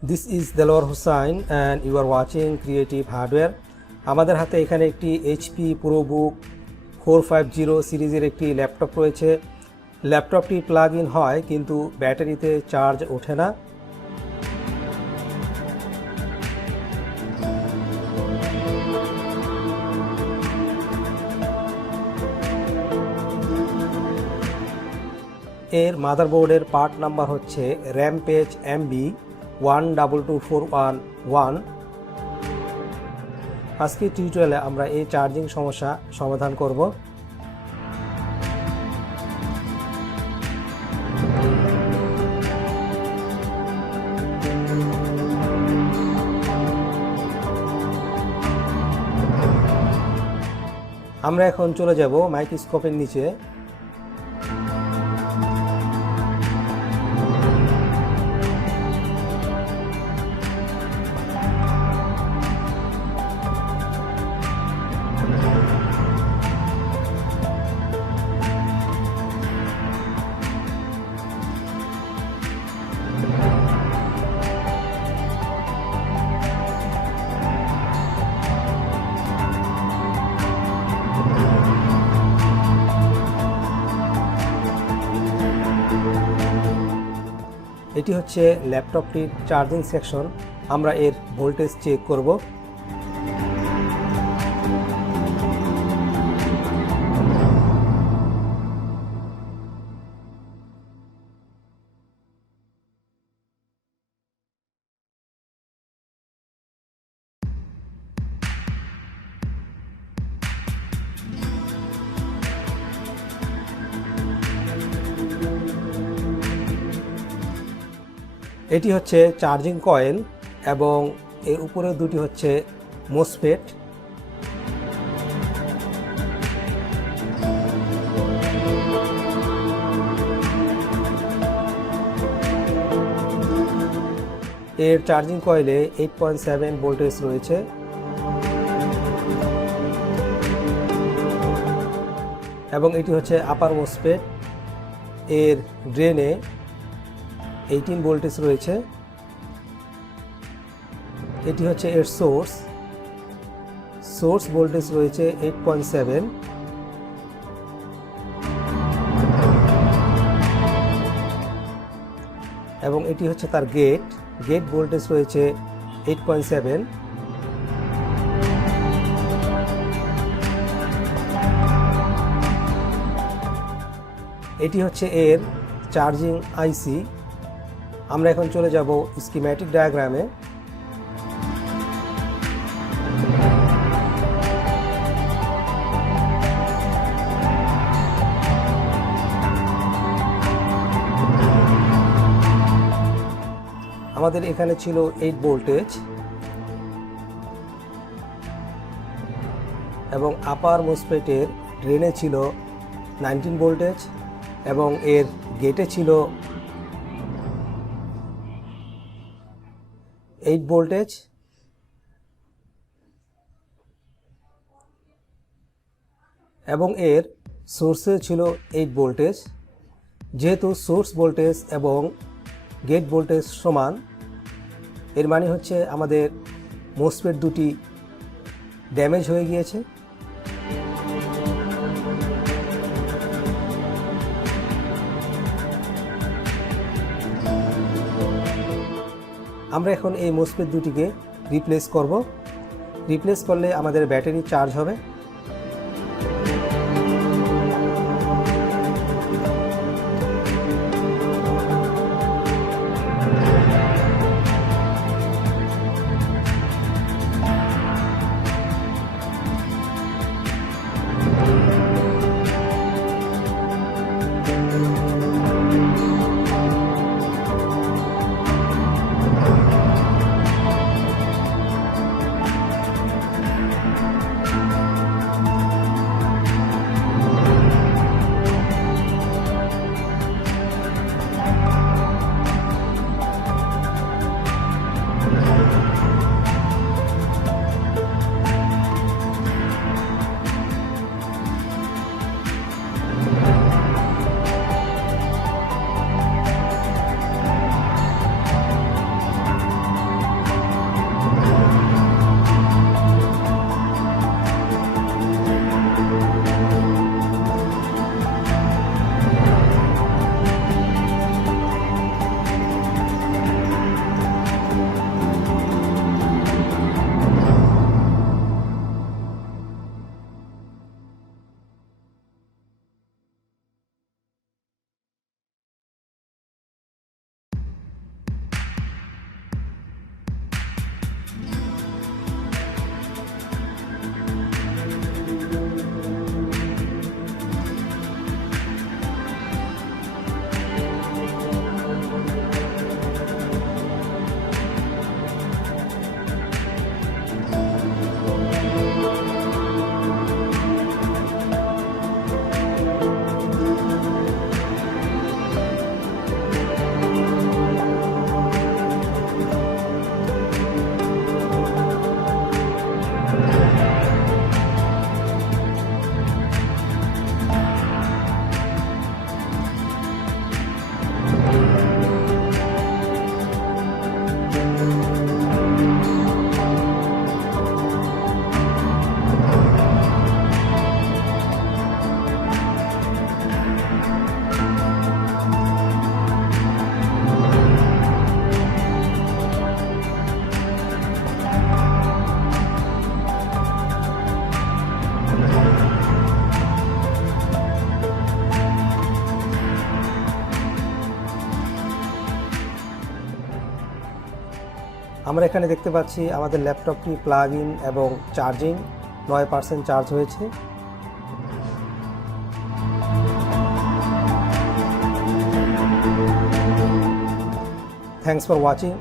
This is Delwar Hussain and you are watching Creative Hardware. আমাদের হাতে এখানে একটি HP ProBook 450 সিরিজের একটি ল্যাপটপ রয়েছে। ল্যাপটপটি প্লাগ ইন হয় কিন্তু ব্যাটারিতে চার্জ ওঠে না। এর মাদারবোর্ডের পার্ট নাম্বার হচ্ছে র্যাম্পেজ MB 122411। আজকের টিউটোরিয়ালে আমরা এই চার্জিং সমস্যা সমাধান করব। আমরা এখন চলে যাব মাইক্রোস্কোপের নিচে। এটি হচ্ছে ল্যাপটপটির চার্জিং সেকশন। আমরা এর ভোল্টেজ চেক করব। এটি হচ্ছে চার্জিং কয়েল এবং এর উপরে দুটি হচ্ছে মোসফেট। এর চার্জিং কয়েলে 8.7 ভোল্টেজ রয়েছে এবং এটি হচ্ছে আপার মোসফেট। এর ড্রেনে 18 ভোল্টেজ রয়েছে। এটি হচ্ছে এর সোর্স ভোল্টেজ রয়েছে 8.7 এবং এটি হচ্ছে তার গেট ভোল্টেজ রয়েছে 8.7। এটি হচ্ছে এর চার্জিং আইসি। আমরা এখন চলে যাব স্কিম্যাটিক ডায়াগ্রামে। আমাদের এখানে ছিল 8 ভোল্টেজ এবং আপার মোসফেটের ড্রেনে ছিল 19 ভোল্টেজ এবং এর গেটে ছিল 8 ভোল্টেজ এবং এর সোর্সে ছিল 8 ভোল্টেজ। যেহেতু সোর্স ভোল্টেজ এবং গেট ভোল্টেজ সমান, এর মানে হচ্ছে আমাদের মোসফেট দুটি ড্যামেজ হয়ে গিয়েছে। আমরা এখন এই মোসফেট দুটিকে রিপ্লেস করব। রিপ্লেস করলে আমাদের ব্যাটারি চার্জ হবে। আমরা এখানে দেখতে পাচ্ছি আমাদের ল্যাপটপটি প্লাগ ইন এবং চার্জিং 9% চার্জ হয়েছে। Thanks for watching.